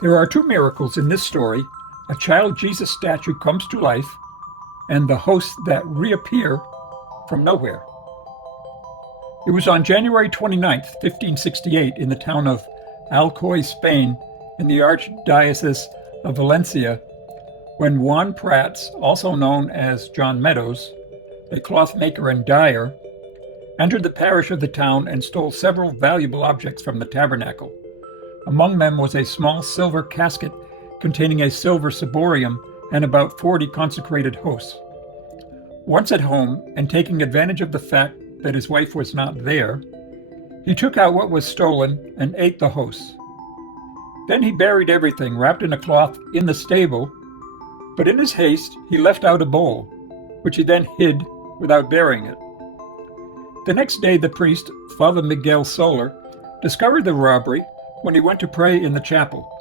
There are two miracles in this story. A child Jesus statue comes to life, and the hosts that reappear from nowhere. It was on January 29th, 1568, in the town of ALCOY, Spain, in the Archdiocese of Valencia, when Juan Prats, also known as John Meadows, a cloth maker and dyer, entered the parish of the town and stole several valuable objects from the tabernacle. Among them was a small silver casket containing a silver ciborium and about 40 consecrated hosts. Once at home, and taking advantage of the fact that his wife was not there, he took out what was stolen and ate the hosts. Then he buried everything wrapped in a cloth in the stable, but in his haste he left out a bowl, which he then hid without burying it. The next day the priest, Father Miguel Soler, discovered the robbery when he went to pray in the chapel.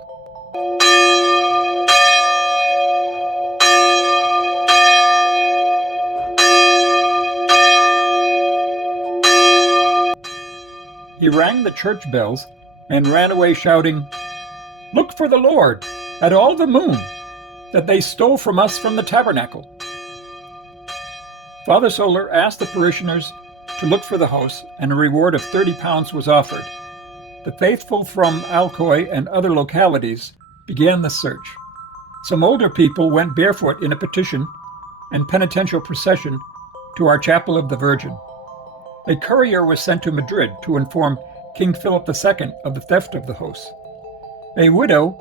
He rang the church bells and ran away shouting, "Look for the Lord at all the moon that they stole from us from the tabernacle." Father Soler asked the parishioners to look for the hosts, and a reward of 30 pounds was offered. The faithful from ALCOY and other localities began the search. Some older people went barefoot in a petition and penitential procession to our Chapel of the Virgin. A courier was sent to Madrid to inform King Philip II of the theft of the hosts. A widow,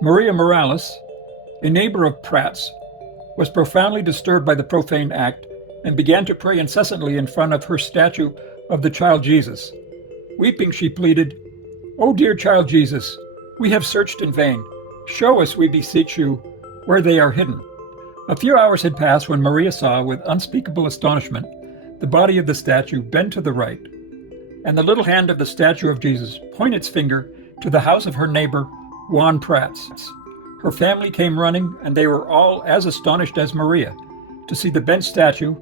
Maria Morales, a neighbor of Prats, was profoundly disturbed by the profane act and began to pray incessantly in front of her statue of the child Jesus. Weeping, she pleaded, "O dear child Jesus, we have searched in vain. Show us, we beseech you, where they are hidden." A few hours had passed when Maria saw, with unspeakable astonishment, the body of the statue bend to the right, and the little hand of the statue of Jesus point its finger to the house of her neighbor, Juan Prats. Her family came running, and they were all as astonished as Maria to see the bent statue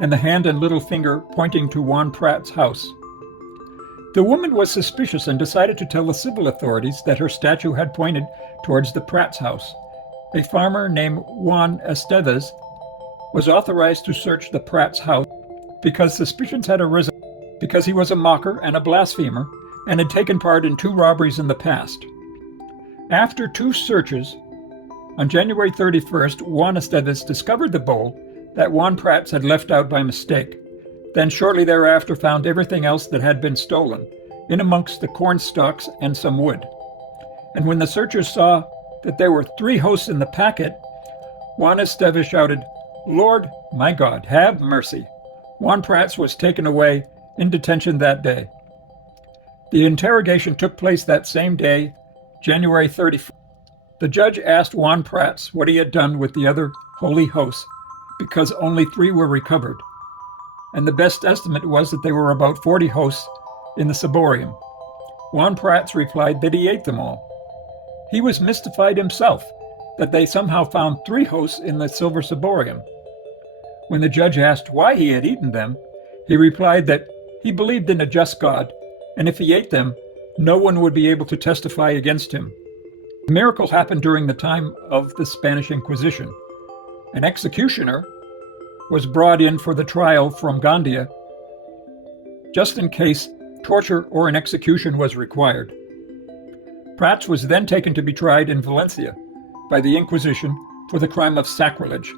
and the hand and little finger pointing to Juan Prats' house. The woman was suspicious and decided to tell the civil authorities that her statue had pointed towards the Prats' house. A farmer named Juan Esteves was authorized to search the Prats' house because suspicions had arisen because he was a mocker and a blasphemer and had taken part in 2 robberies in the past. After 2 searches, on January 31st, Juan Esteves discovered the bowl that Juan Prats had left out by mistake, then shortly thereafter found everything else that had been stolen, in amongst the corn stalks and some wood. And when the searchers saw that there were 3 hosts in the packet, Juan Esteves shouted, "Lord, my God, have mercy." Juan Prats was taken away in detention that day. The interrogation took place that same day, January 31st. The judge asked Juan Prats what he had done with the other holy hosts, because only 3 were recovered, and the best estimate was that there were about 40 hosts in the ciborium. Juan Prats replied that he ate them all. He was mystified himself that they somehow found 3 hosts in the silver ciborium. When the judge asked why he had eaten them, he replied that he believed in a just God, and if he ate them, no one would be able to testify against him. The miracle happened during the time of the Spanish Inquisition. An executioner was brought in for the trial from Gandia, just in case torture or an execution was required. Prats was then taken to be tried in Valencia by the Inquisition for the crime of sacrilege.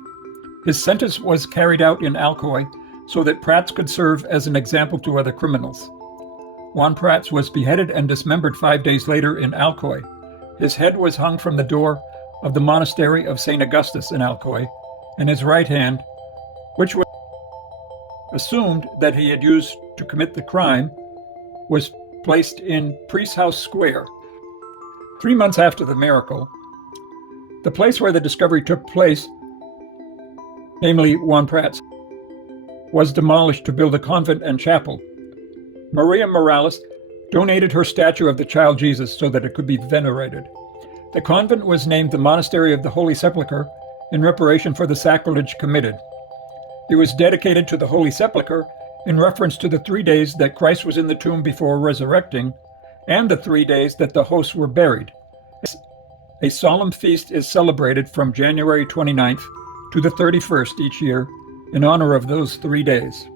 His sentence was carried out in ALCOY so that Prats could serve as an example to other criminals. Juan Prats was beheaded and dismembered 5 days later in ALCOY. His head was hung from the door of the monastery of St. Augustus in ALCOY, and his right hand, which was assumed that he had used to commit the crime, was placed in Priest House Square. 3 months after the miracle, the place where the discovery took place, namely Juan Prats, was demolished to build a convent and chapel. Maria Morales donated her statue of the child Jesus so that it could be venerated. The convent was named the Monastery of the Holy Sepulchre in reparation for the sacrilege committed. It was dedicated to the Holy Sepulchre in reference to the 3 days that Christ was in the tomb before resurrecting, and the 3 days that the hosts were buried. A solemn feast is celebrated from January 29th to the 31st each year in honor of those 3 days.